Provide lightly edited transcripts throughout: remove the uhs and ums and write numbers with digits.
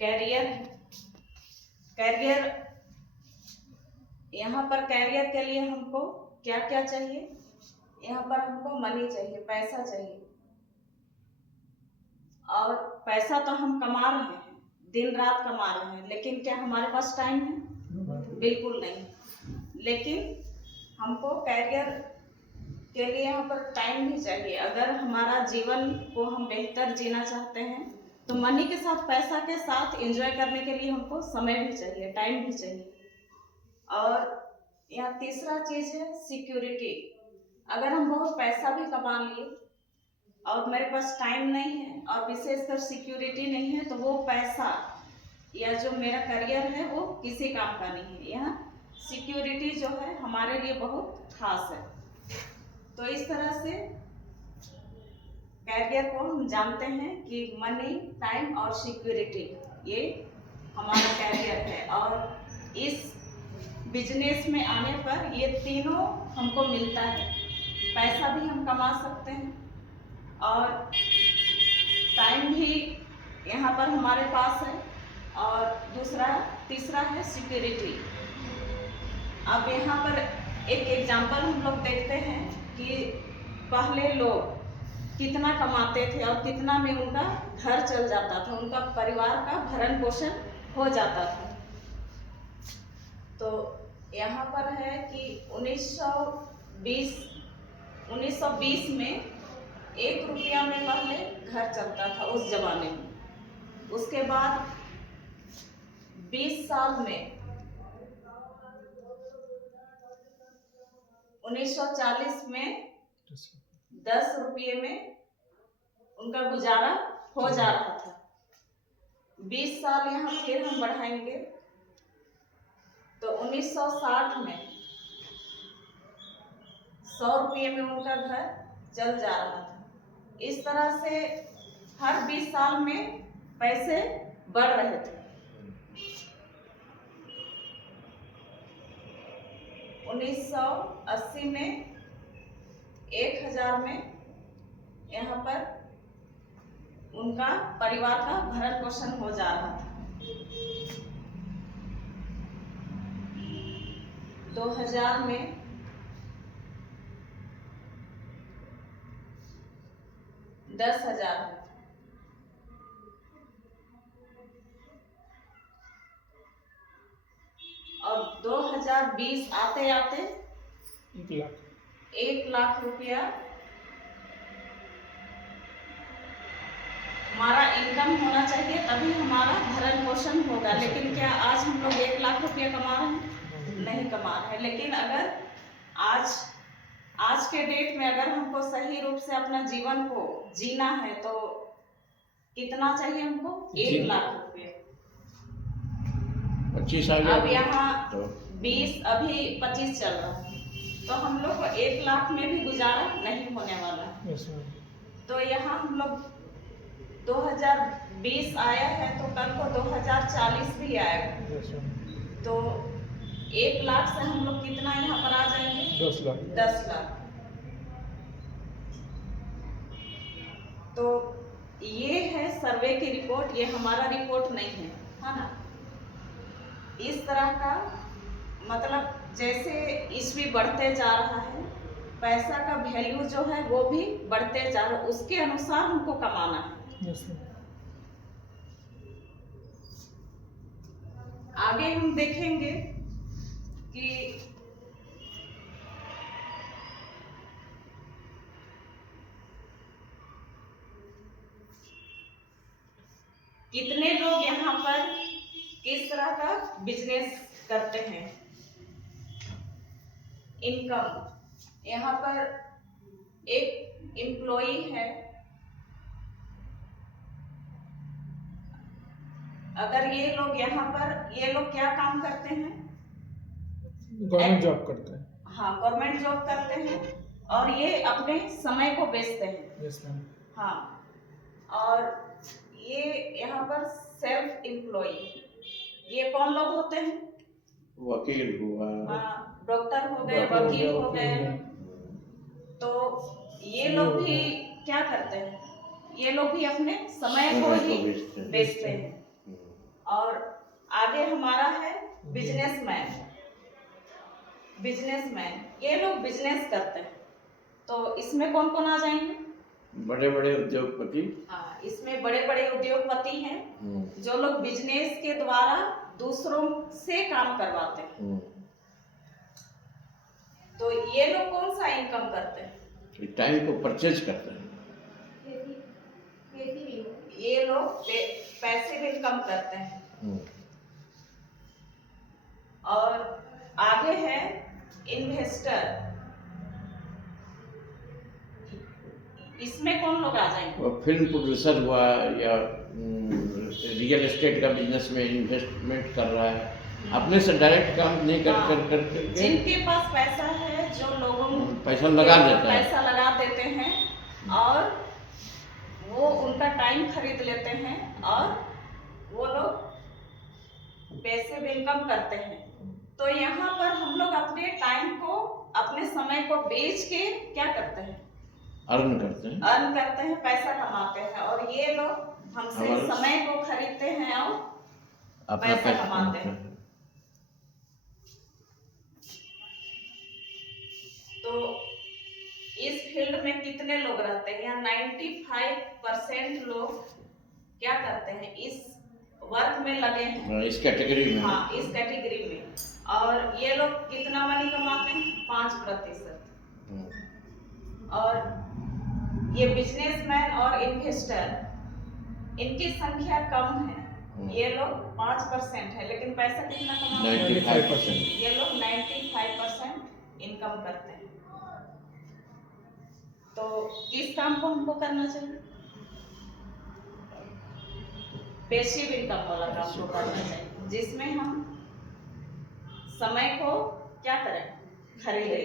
Career career यहाँ पर career के लिए हमको क्या क्या चाहिए? यहाँ पर हमको मनी चाहिए, पैसा चाहिए। और पैसा तो हम कमा रहे हैं, दिन रात कमा रहे हैं, लेकिन क्या हमारे पास टाइम है? बिल्कुल नहीं। लेकिन हमको कैरियर के लिए यहाँ पर टाइम भी चाहिए। अगर हमारा जीवन को हम बेहतर जीना चाहते हैं तो मनी के साथ, पैसा के साथ एंजॉय करने के लिए हमको समय भी चाहिए, टाइम भी चाहिए। और यहाँ तीसरा चीज है सिक्योरिटी। अगर हम बहुत पैसा भी कमा लिए और मेरे पास टाइम नहीं है और विशेषकर सिक्योरिटी नहीं है, तो वो पैसा या जो मेरा करियर है वो किसी काम का नहीं है। यहाँ सिक्योरिटी जो है हमारे लिए बहुत खास है। तो इस तरह से कैरियर को हम जानते हैं कि मनी, टाइम और सिक्योरिटी, ये हमारा कैरियर है। और इस बिजनेस में आने पर ये तीनों हमको मिलता है। पैसा भी हम कमा सकते हैं और टाइम भी यहाँ पर हमारे पास है, और तीसरा है सिक्योरिटी। अब यहाँ पर एक एग्जाम्पल हम लोग देखते हैं कि पहले लोग कितना कमाते थे और कितना में उनका घर चल जाता था, उनका परिवार का भरण पोषण हो जाता था। तो यहाँ पर है कि 1920 में 1 रुपया में पहले घर चलता था उस जमाने में। उसके बाद 20 साल में 1940 में 10 रुपये में उनका गुजारा हो जा रहा था। 20 साल यहाँ फिर हम बढ़ाएंगे तो 1960 में 100 रुपये में उनका घर चल जा रहा था। इस तरह से हर 20 साल में पैसे बढ़ रहे थे। 1980 में 1000 में यहाँ पर उनका परिवार का भरण पोषण हो जा रहा था। 2000 में 10,000, और 2020 आते आते 1 लाख रुपया हमारा इनकम होना चाहिए, तभी हमारा भरण पोषण होगा। लेकिन क्या आज हम लोग 1 लाख रुपया कमा रहे हैं? नहीं कमा रहे हैं। लेकिन अगर आज के डेट में अगर हमको सही रूप से अपना जीवन को जीना है तो कितना चाहिए हमको? 1 लाख रुपये। 25 साल अब यहाँ 20, अभी 25 चल रहा है, तो हम लोग को 1 लाख में भी गुजारा नहीं होने वाला। तो यहाँ हम लोग 2020 आया है तो कल को 2040 भी आएगा। तो 1 लाख से हम लोग कितना यहाँ पर आ जाएंगे? 10 लाख। तो ये है सर्वे की रिपोर्ट, ये हमारा रिपोर्ट नहीं है ना। इस तरह का मतलब जैसे ईस्वी बढ़ते जा रहा है, पैसा का वैल्यू जो है वो भी बढ़ते जा रहा है, उसके अनुसार हमको कमाना है। आगे हम देखेंगे कि कितने लोग यहाँ पर किस तरह का बिजनेस करते हैं। इनकम, यहाँ पर एक एम्प्लॉई है, अगर ये लोग यहाँ पर, ये लोग क्या काम करते हैं? गवर्नमेंट जॉब करते हैं। हाँ, गवर्नमेंट जॉब करते हैं और ये अपने समय को बेचते हैं। Yes ma'am. हाँ, और ये यहाँ पर सेल्फ एम्प्लॉय, ये कौन लोग होते हैं? वकील हुआ, डॉक्टर हो गए, वकील हो गए। तो ये लोग भी क्या करते हैं? ये लोग भी अपने समय को ही बेचते हैं। और आगे हमारा है बिजनेसमैन। बिजनेसमैन ये लोग बिजनेस करते हैं, तो इसमें कौन कौन आ जाएंगे? बड़े बड़े उद्योगपति। हाँ, इसमें बड़े बड़े उद्योगपति हैं जो लोग बिजनेस के द्वारा दूसरों से काम करवाते हैं। तो ये लोग कौन सा इनकम करते हैं? टाइम को परचेज करते हैं। ये लोग पैसिव इनकम करते हैं। और आगे है इन्वेस्टर। इसमें कौन लोग आ जाएंगे? वो फिल्म प्रोड्यूसर हुआ या रियल एस्टेट का बिजनेस में इन्वेस्टमेंट कर रहा है, अपने से डायरेक्ट काम नहीं कर जिनके पास पैसा है, जो लोगों पैसा लगा देता है, पैसा लगा देते हैं और वो उनका टाइम खरीद लेते हैं और वो लोग पैसे भी इनकम करते हैं। तो यहाँ पर हम लोग अपने टाइम को, अपने समय को बेच के क्या करते हैं? अर्न करते हैं, पैसा कमाते हैं। और ये लोग हमसे समय को खरीदते हैं और पैसा कमाते हैं। तो इस फील्ड में कितने लोग रहते हैं? यहाँ 95% लोग क्या करते हैं? इस वर्क में लगे हैं, इस कैटेगरी में। हाँ, इस कैटेगरी में। और ये लोग कितना मनी कमाते हैं? 5%। और ये बिजनेसमैन और इन्वेस्टर, इनकी संख्या कम है। ये लोग 5% है, लेकिन पैसा कितना कमाते हैं? 95%। ये लोग 95% इनकम करते हैं। तो किस काम को हमको करना चाहिए? पैसिव इनकम वाला काम को करना चाहिए, जिसमें हम समय को क्या करें? खरीदें।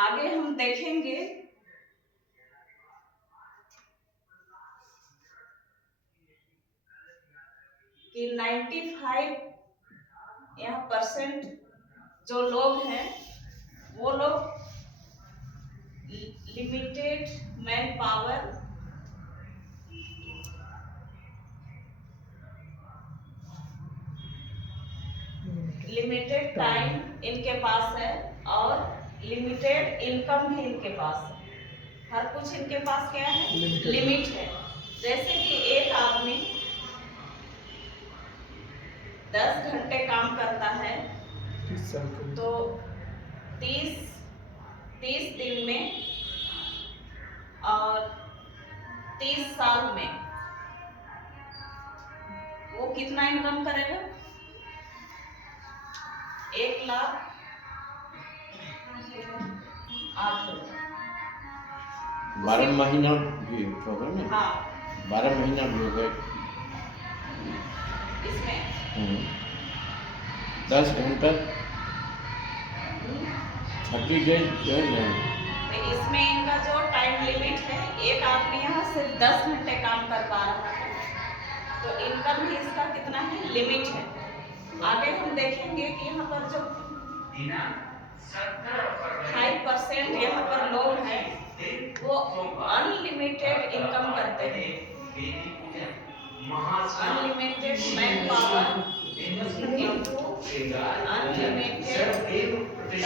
आगे हम देखेंगे कि 95% जो लोग हैं वो लोग limited man power, limited time इनके पास है और लिमिटेड इनकम भी इनके पास है। हर कुछ इनके पास क्या है? लिमिट है। जैसे कि एक आदमी 10 घंटे काम करता है तो 30 दिन में और 30 साल में वो कितना इनकम करेगा? 1,08,000। 12 महीना भी होगा ना? हाँ, 12 महीना भी हो गए इसमें। 10 घंटा 30 डेज जो है ना। तो इसमें इनका जो टाइम लिमिट है, एक आदमी यहाँ सिर्फ 10 घंटे काम कर पा रहा है, तो इनकम भी इसका कितना है? लिमिट है। आगे हम देखेंगे कि यहाँ पर जो 5% यहाँ पर लोग हैं वो अनलिमिटेड इनकम करते हैं। Unlimited man power into unlimited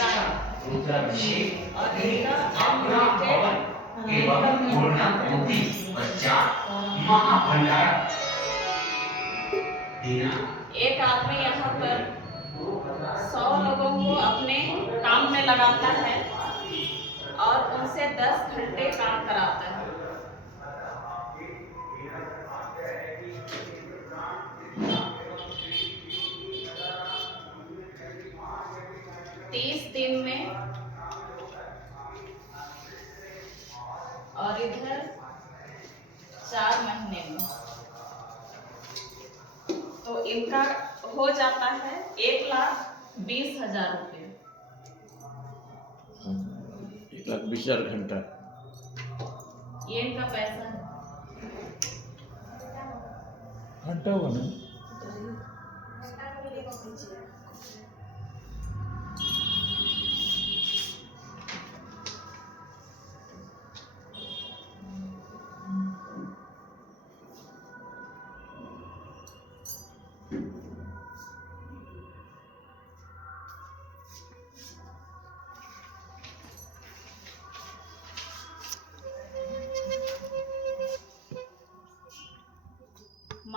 time और इनका अनलिमिटेड एक आदमी यहाँ पर 100 लोगों को अपने काम में लगाता है और उनसे 10 घंटे काम कराता है। दिन में और इधर 4 महीने में, तो इनका हो जाता है 1,20,000 रुपये। 1,20,000 घंटा ये इनका पैसा है। घंटा हुआ ना?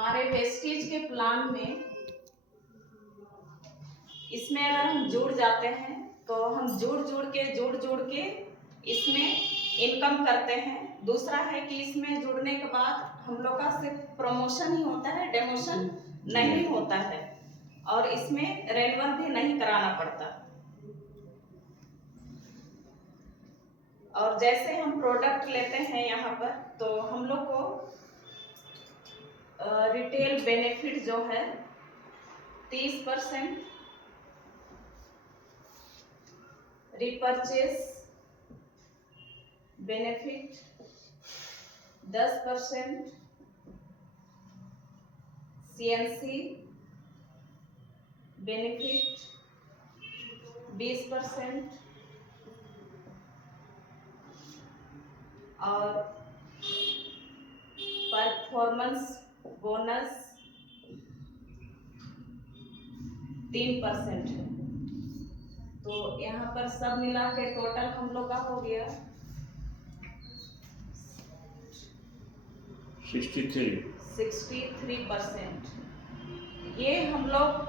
हमारे वेस्टेज के प्लान में इसमें अगर हम जुड़ जाते हैं तो हम जुड़ के इसमें इनकम करते हैं। दूसरा है कि इसमें जुड़ने के बाद हम लोग का सिर्फ प्रमोशन ही होता है, डेमोशन नहीं होता है, और इसमें रेन्यूअल भी नहीं कराना पड़ता। और जैसे हम प्रोडक्ट लेते हैं यहाँ पर, तो हम लोग को रिटेल बेनिफिट जो है 30%, रिपर्चेस बेनिफिट 10%, सीएनसी बेनिफिट 20%, और परफॉर्मेंस बोनस 3% है। तो यहाँ पर सब मिला के टोटल हम लोग का हो गया 63%। ये हम लोग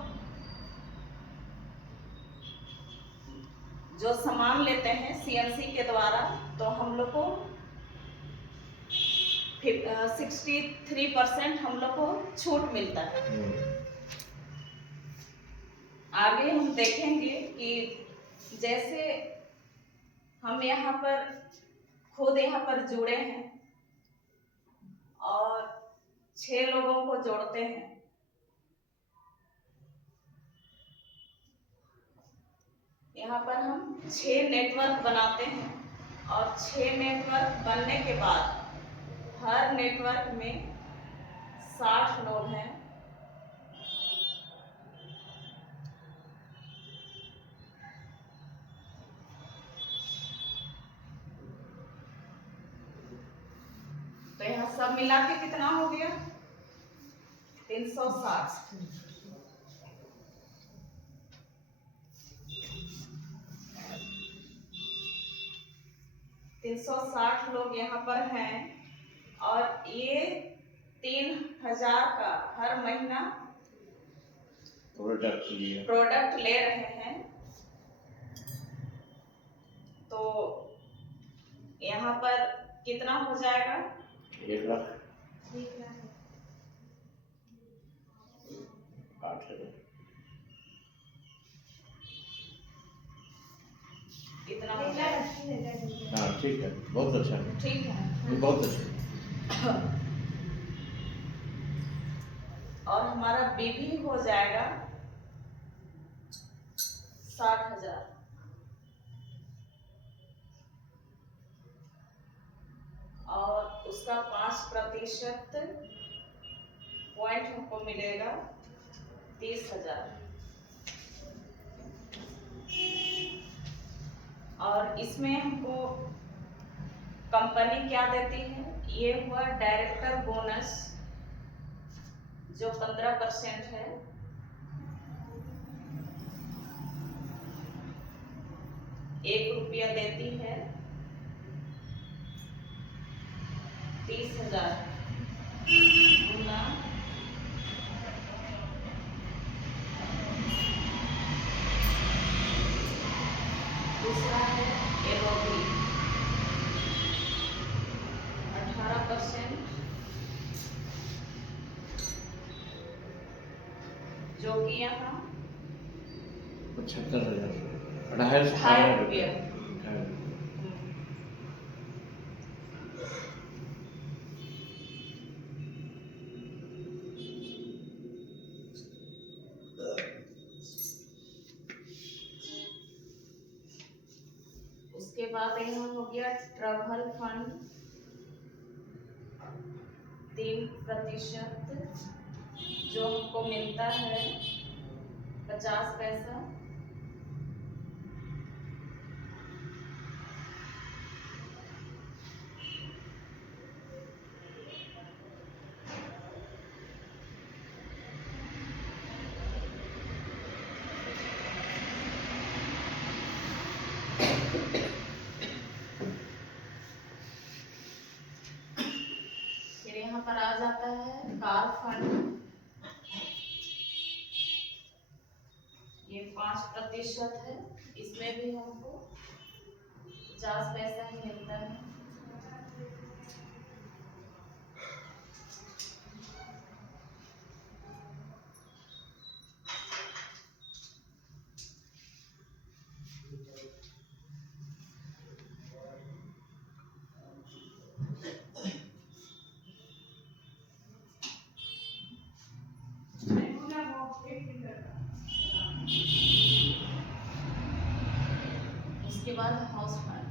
जो सामान लेते हैं सीएनसी के द्वारा, तो हम लोग को 63% हम लोग को छूट मिलता है। आगे हम देखेंगे कि जैसे हम यहाँ पर खुद यहाँ पर जुड़े हैं और 6 लोगों को जोड़ते हैं, यहाँ पर हम 6 नेटवर्क बनाते हैं, और 6 नेटवर्क बनने के बाद हर नेटवर्क में 60 नोड हैं। तो यहाँ सब मिला के कितना हो गया 360। 360 लोग यहाँ पर हैं, और ये 3000 का हर महीना प्रोडक्ट ले रहे हैं। तो यहाँ पर कितना हो जाएगा 1 लाख 8,000। इतना हो जाएगा। हाँ ठीक है, बहुत अच्छा है, ठीक है, बहुत अच्छा। और हमारा बीबी हो जाएगा 60,000। और उसका 5% पॉइंट हमको मिलेगा 30,000। और इसमें हमको कंपनी क्या देती है, ये हुआ डायरेक्टर बोनस जो 15% है। ₹1 देती है 30,000 गुना 18%, जो कि यहाँ 75,000 ₹2,500। उसके बाद यहाँ हो गया ट्रैवल फंड 3%, जो हमको मिलता है 50 पैसा। फिर यहाँ पर आ जाता है कार फंड प्रतिशत है, इसमें भी हमको 50 पैसा ही मिलता है। उसके बाद हाउस फंड,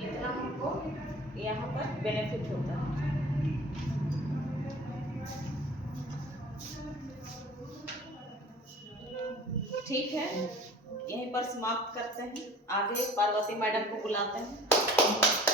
इतना हमको यहाँ पर बेनिफिट होता है। ठीक है, यहीं पर समाप्त करते हैं, आगे पार्वती मैडम को बुलाते हैं।